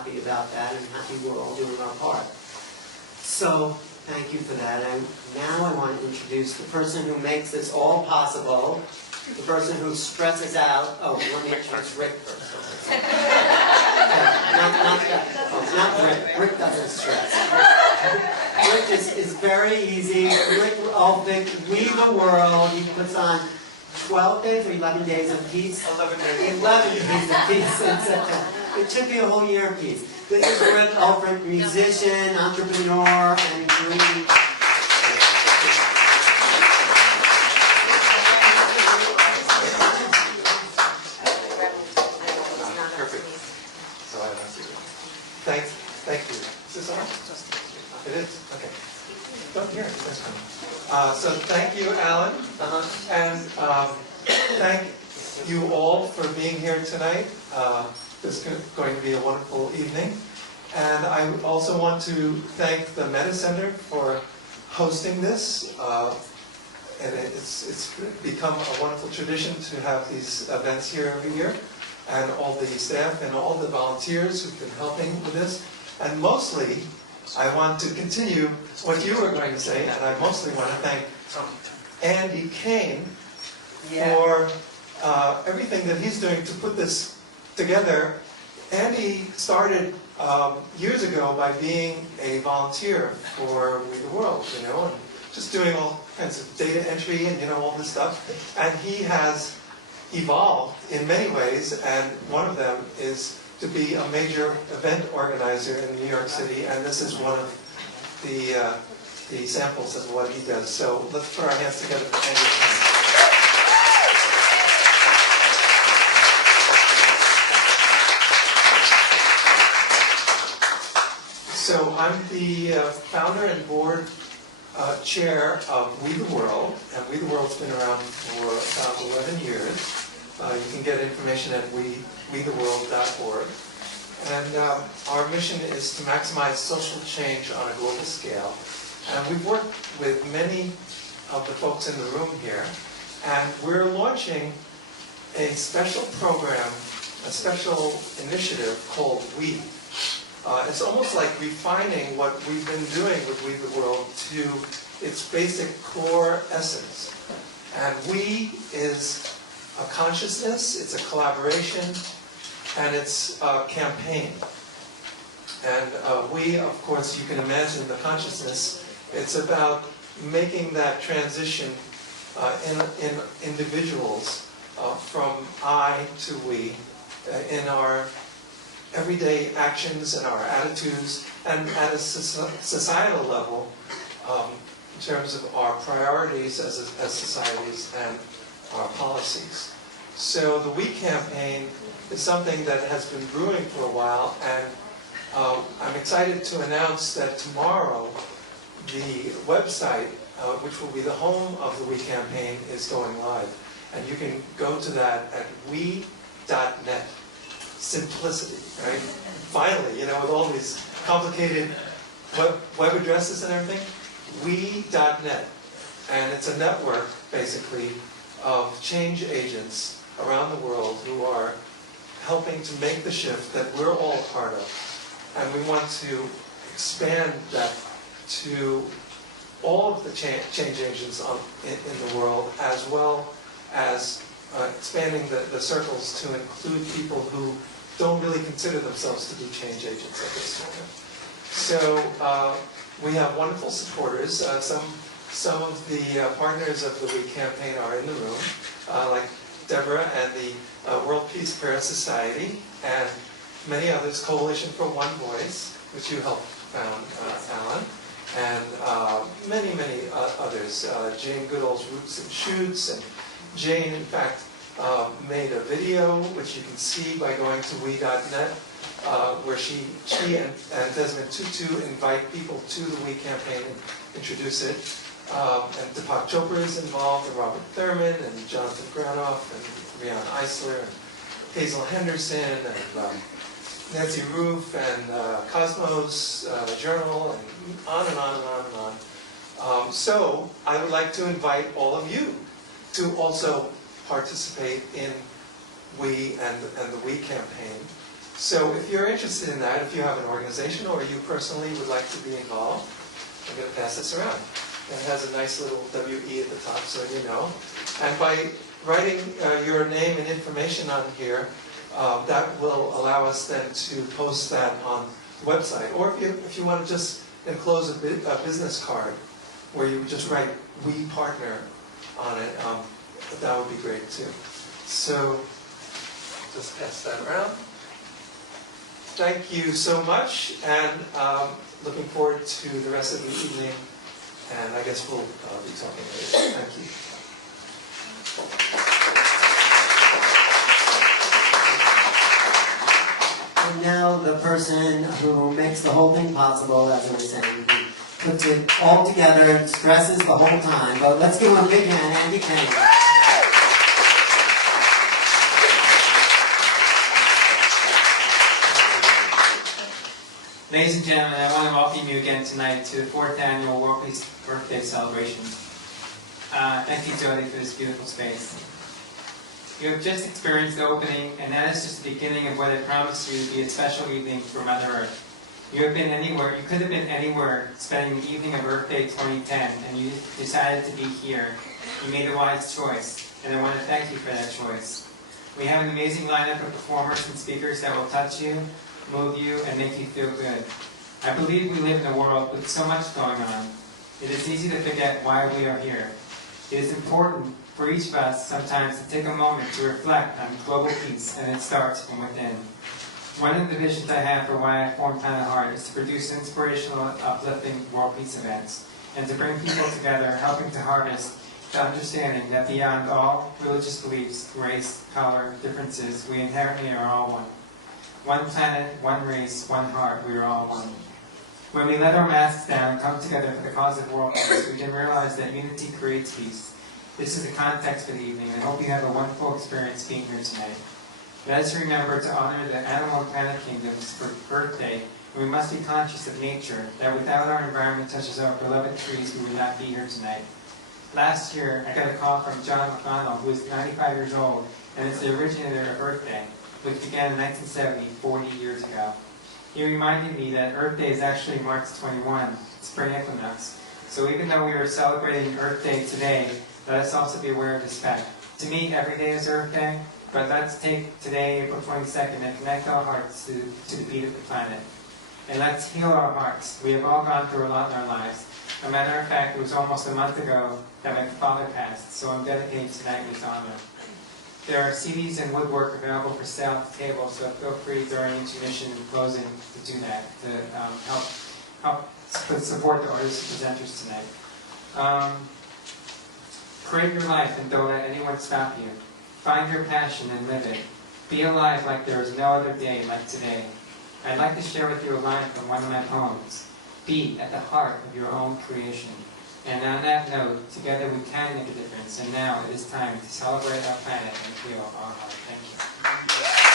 happy about that and happy we're all doing our part. So, thank you for that. And now I want to introduce the person who makes this all possible, the person who stresses out. Oh, let me introduce Rick first. Not Rick. Rick doesn't stress. Rick is very easy. Rick Ulfik, We the World. He puts on 12 days or 11 days of peace? 11 days. 11 days of peace in September. It should be a whole year of peace. This is Rick Ulfik, musician, entrepreneur, and green. Perfect. So I don't see it. Thank you. Is this on? It is? Okay. Don't hear it. That's fine. So thank you, Alan. And thank you all for being here tonight. This is going to be a wonderful evening. And I also want to thank the Meta Center for hosting this. And it's become a wonderful tradition to have these events here every year. And all the staff and all the volunteers who've been helping with this. And mostly, I want to continue what you were going to say, and I mostly want to thank Andy Kaen for everything that he's doing to put this together. Andy started years ago by being a volunteer for We the World, you know, and just doing all kinds of data entry and, you know, all this stuff. And he has evolved in many ways, and one of them is to be a major event organizer in New York City, and this is one of the samples of what he does. So let's put our hands together for Andy Kaen. So I'm the founder and board chair of We the World, and We the World's been around for about 11 years. You can get information at wetheworld.org. And our mission is to maximize social change on a global scale. And we've worked with many of the folks in the room here, and we're launching a special program, a special initiative called We. It's almost like refining what we've been doing with We the World to its basic core essence. And We is a consciousness, it's a collaboration, and it's a campaign. And we, of course, you can imagine the consciousness, it's about making that transition in individuals from I to we in our everyday actions and our attitudes, and at a societal level in terms of our priorities as societies and our policies. So the We campaign is something that has been brewing for a while, and I'm excited to announce that tomorrow the website, which will be the home of the We campaign, is going live. And you can go to that at we.net. Simplicity, right? Finally, you know, with all these complicated web addresses and everything, we.net. And it's a network, basically, of change agents around the world who are helping to make the shift that we're all part of. And we want to expand that to all of the change agents in the world, as well as expanding the circles to include people who don't really consider themselves to be change agents at this moment. So we have wonderful supporters. Some of the partners of the We campaign are in the room, like Deborah and the World Peace Prayer Society, and many others, Coalition for One Voice, which you helped found, Alan, and many others. Jane Goodall's Roots and Shoots, and Jane, in fact, made a video, which you can see by going to we.net, where she and Desmond Tutu invite people to the We campaign and introduce it. And Deepak Chopra is involved, and Robert Thurman, and Jonathan Granoff, and Rihanna Eisler, and Hazel Henderson, and Nancy Roof, and Cosmos Journal, and on and on and on and on. So I would like to invite all of you to also participate in We and the We campaign, So if you're interested in that, if you have an organization or you personally would like to be involved, I'm going to pass this around. And it has a nice little WE at the top so you know. And by writing your name and information on here, that will allow us then to post that on the website. Or if you want to just enclose a business card where you just write "We Partner" on it, that would be great too. So just pass that around. Thank you so much, and looking forward to the rest of the evening. And I guess we'll be talking later. Thank you. And now the person who makes the whole thing possible, as I was saying, who puts it all together and stresses the whole time. But let's give him a big hand, Andy Kaen. Ladies and gentlemen, I want to welcome you again tonight to the 4th Annual World Peace Birthday Celebration. Thank you, Jody, for this beautiful space. You have just experienced the opening, and that is just the beginning of what I promised you to be a special evening for Mother Earth. You have been anywhere, you could have been anywhere spending the evening of Earth Day 2010, and you decided to be here. You made a wise choice, and I want to thank you for that choice. We have an amazing lineup of performers and speakers that will touch you, move you, and make you feel good. I believe we live in a world with so much going on. It is easy to forget why we are here. It is important for each of us sometimes to take a moment to reflect on global peace, and it starts from within. One of the visions I have for why I formed Planet Heart is to produce inspirational, uplifting world peace events, and to bring people together, helping to harvest the understanding that beyond all religious beliefs, race, color, differences, we inherently are all one. One planet, one race, one heart, we are all one. When we let our masks down, come together for the cause of world peace, we can realize that unity creates peace. This is the context for the evening, and I hope you have a wonderful experience being here tonight. Let us remember to honor the animal and planet kingdoms for Earth Day, and we must be conscious of nature, that without our environment such as our beloved trees, we would not be here tonight. Last year, I got a call from John McDonald, who is 95 years old, and is the originator of Earth Day, which began in 1970, 40 years ago. He reminded me that Earth Day is actually March 21, spring equinox. So even though we are celebrating Earth Day today, let us also be aware of this fact. To me, every day is Earth Day, but let's take today, April 22nd, and connect our hearts to the beat of the planet. And let's heal our hearts. We have all gone through a lot in our lives. As a matter of fact, it was almost a month ago that my father passed, so I'm dedicating tonight in his honor. There are CDs and woodwork available for sale at the table, so feel free during intermission and closing to do that, to help support the artists and presenters tonight. Create your life and don't let anyone stop you. Find your passion and live it. Be alive like there is no other day like today. I'd like to share with you a line from one of my poems. Be at the heart of your own creation. And on that note, together we can make a difference. And now it is time to celebrate our planet and heal our heart. Thank you.